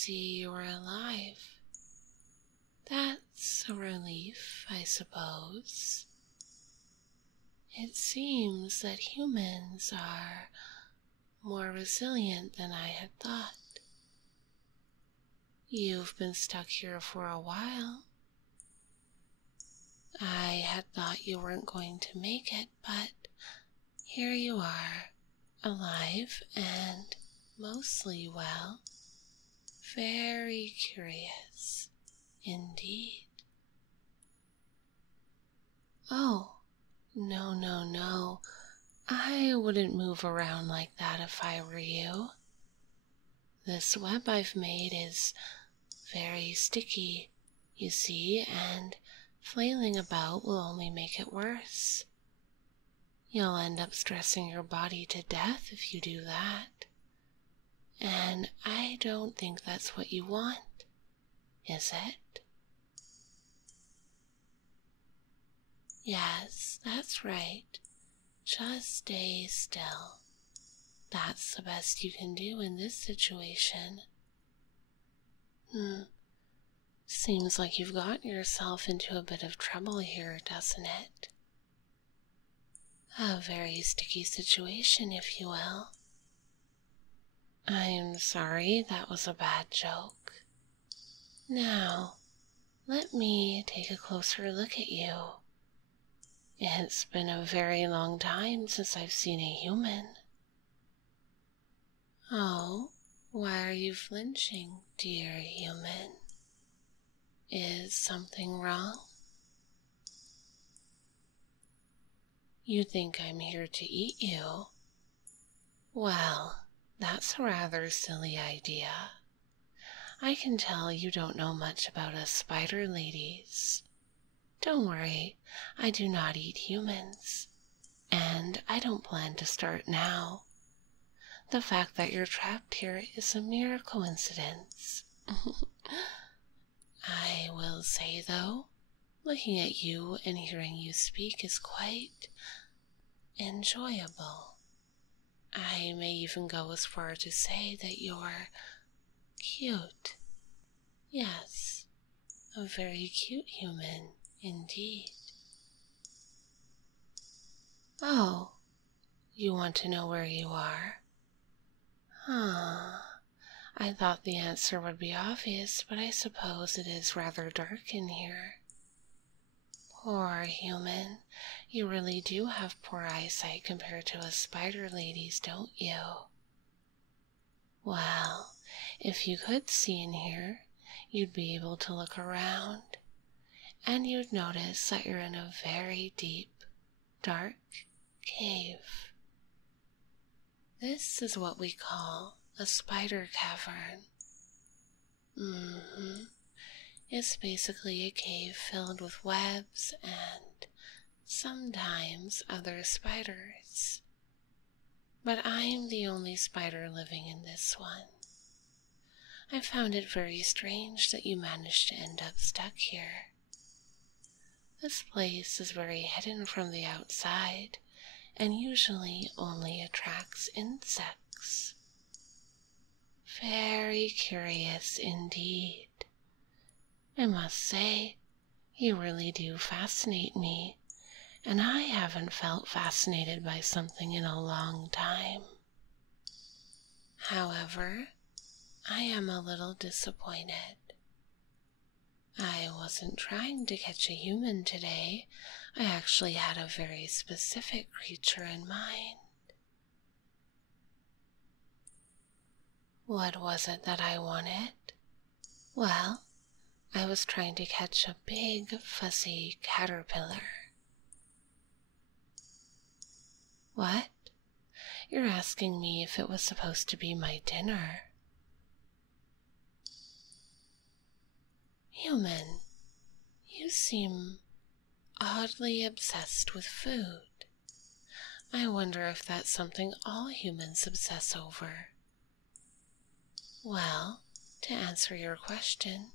see you're alive. That's a relief, I suppose. It seems that humans are more resilient than I had thought. You've been stuck here for a while. I had thought you weren't going to make it, but here you are, alive and mostly well. Very curious, indeed. Oh, no. I wouldn't move around like that if I were you. This web I've made is very sticky, you see, and flailing about will only make it worse. You'll end up stressing your body to death if you do that. And I don't think that's what you want, is it? Yes, that's right. Just stay still. That's the best you can do in this situation. Seems like you've gotten yourself into a bit of trouble here, doesn't it? A very sticky situation, if you will. I'm sorry, that was a bad joke. Now, let me take a closer look at you. It's been a very long time since I've seen a human. Oh, why are you flinching, dear human? Is something wrong? You think I'm here to eat you? Well, that's a rather silly idea. I can tell you don't know much about us spider ladies. Don't worry, I do not eat humans, and I don't plan to start now. The fact that you're trapped here is a mere coincidence. I will say, though, looking at you and hearing you speak is quite enjoyable. I may even go as far to say that you're cute. Yes, a very cute human indeed. Oh, you want to know where you are? I thought the answer would be obvious, but I suppose it is rather dark in here. Poor human, you really do have poor eyesight compared to us spider ladies, don't you? Well, if you could see in here, you'd be able to look around, and you'd notice that you're in a very deep, dark cave. This is what we call a spider cavern. It's basically a cave filled with webs and sometimes other spiders. But I'm the only spider living in this one. I found it very strange that you managed to end up stuck here. This place is very hidden from the outside and usually only attracts insects. Very curious indeed. I must say, you really do fascinate me, and I haven't felt fascinated by something in a long time. However, I am a little disappointed. I wasn't trying to catch a human today. I actually had a very specific creature in mind. What was it that I wanted? Well, I was trying to catch a big, fuzzy caterpillar. What? You're asking me if it was supposed to be my dinner? Human, you seem oddly obsessed with food. I wonder if that's something all humans obsess over. Well, to answer your question,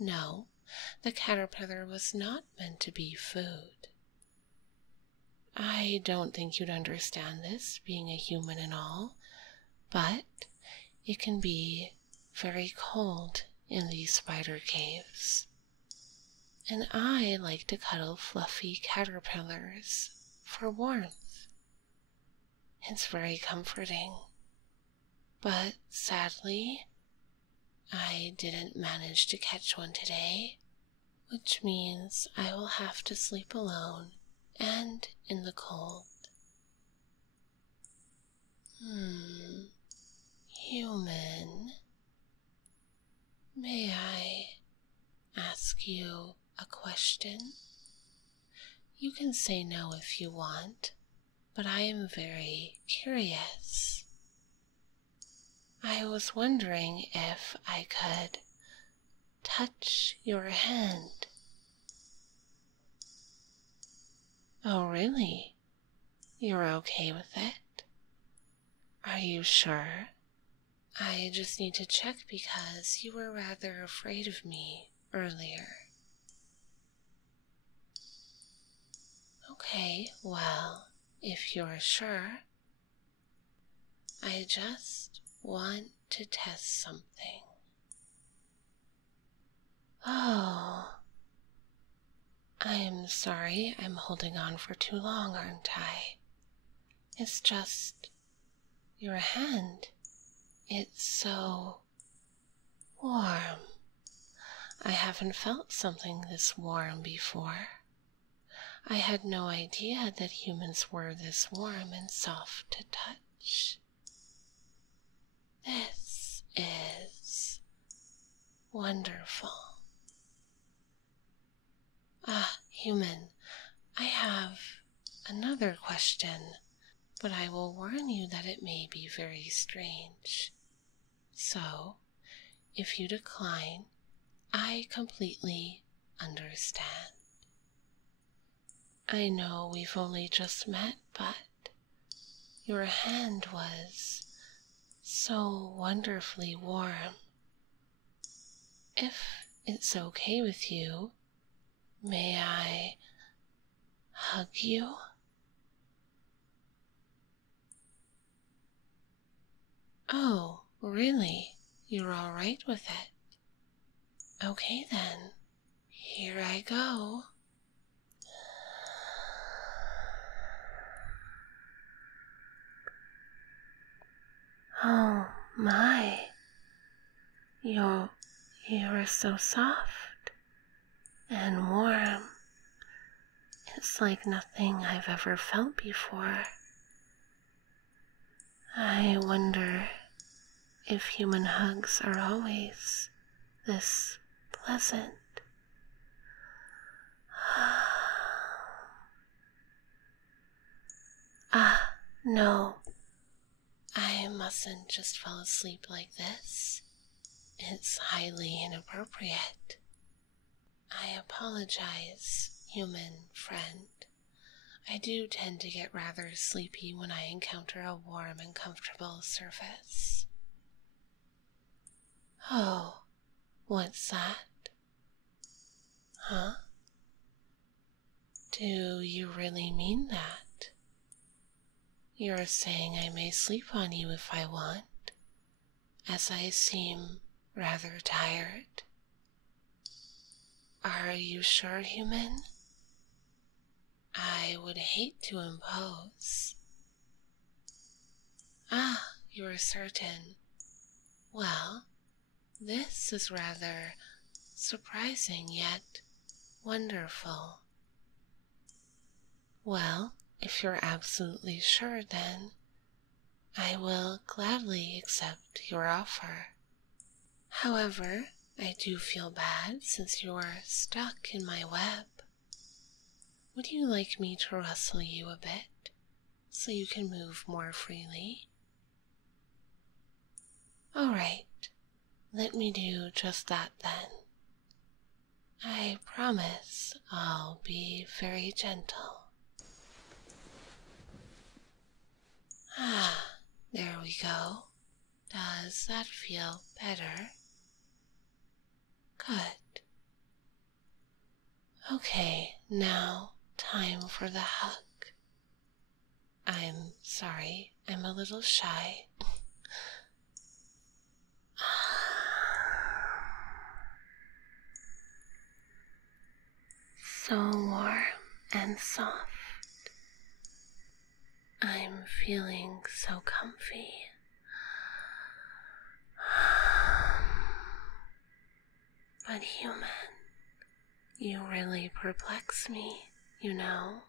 no, the caterpillar was not meant to be food. I don't think you'd understand this, being a human and all, but it can be very cold in these spider caves, and I like to cuddle fluffy caterpillars for warmth. It's very comforting, but sadly, I didn't manage to catch one today, which means I will have to sleep alone and in the cold. Human, may I ask you a question? You can say no if you want, but I am very curious. I was wondering if I could touch your hand. Oh, really? You're okay with it? Are you sure? I just need to check because you were rather afraid of me earlier. Okay, well, if you're sure, I just want to test something. Oh, I'm sorry I'm holding on for too long, aren't I? It's just your hand. It's so warm. I haven't felt something this warm before. I had no idea that humans were this warm and soft to touch. This is wonderful. Human, I have another question, but I will warn you that it may be very strange. So, if you decline, I completely understand. I know we've only just met, but your hand was so wonderfully warm. If it's okay with you, may I hug you? Oh, really? You're all right with it? Okay then, here I go. Oh my, you're so soft and warm. It's like nothing I've ever felt before. I wonder if human hugs are always this pleasant. No. I mustn't just fall asleep like this. It's highly inappropriate. I apologize, human friend. I do tend to get rather sleepy when I encounter a warm and comfortable surface. Oh, what's that? Huh? Do you really mean that? You're saying I may sleep on you if I want, as I seem rather tired. Are you sure, human? I would hate to impose. You're certain. Well, this is rather surprising yet wonderful. Well, if you're absolutely sure, then I will gladly accept your offer. However, I do feel bad since you're stuck in my web. Would you like me to rustle you a bit so you can move more freely? All right, let me do just that then. I promise I'll be very gentle. There we go. Does that feel better? Good. Okay, now time for the hug. I'm sorry, I'm a little shy. so warm and soft. I'm feeling so comfy. But human, you really perplex me, you know.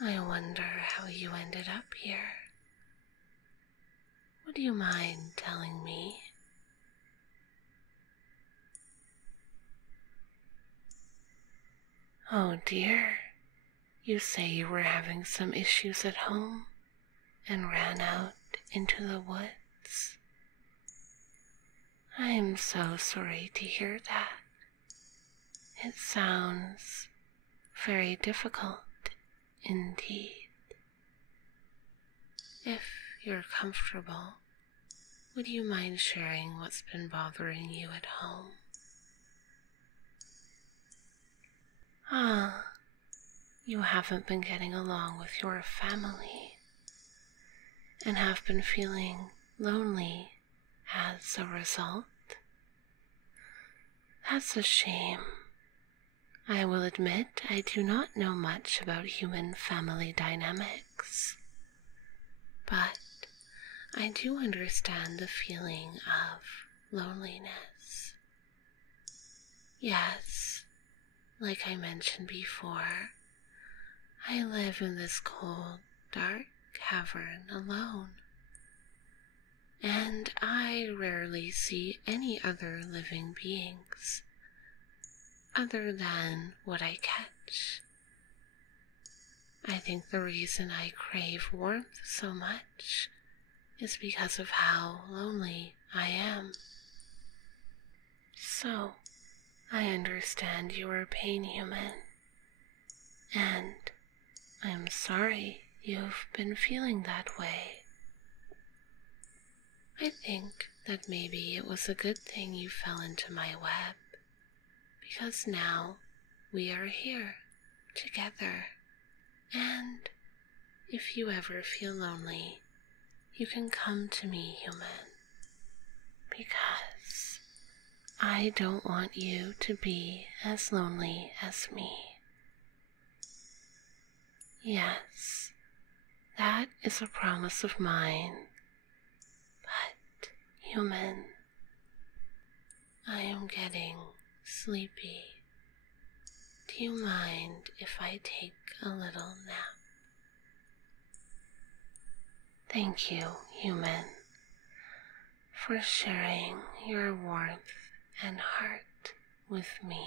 I wonder how you ended up here. Would you mind telling me? Oh dear, you say you were having some issues at home and ran out into the woods. I am so sorry to hear that. It sounds very difficult indeed. If you're comfortable, would you mind sharing what's been bothering you at home? You haven't been getting along with your family and have been feeling lonely as a result. That's a shame. I will admit I do not know much about human family dynamics, but I do understand the feeling of loneliness. Yes, like I mentioned before, I live in this cold, dark cavern alone, and I rarely see any other living beings other than what I catch. I think the reason I crave warmth so much is because of how lonely I am. So, I understand your pain, human, and I'm sorry you've been feeling that way. I think that maybe it was a good thing you fell into my web, because now we are here together, and if you ever feel lonely, you can come to me, human, because I don't want you to be as lonely as me. Yes, that is a promise of mine, but human, I am getting sleepy. Do you mind if I take a little nap? Thank you, human, for sharing your warmth and heart with me.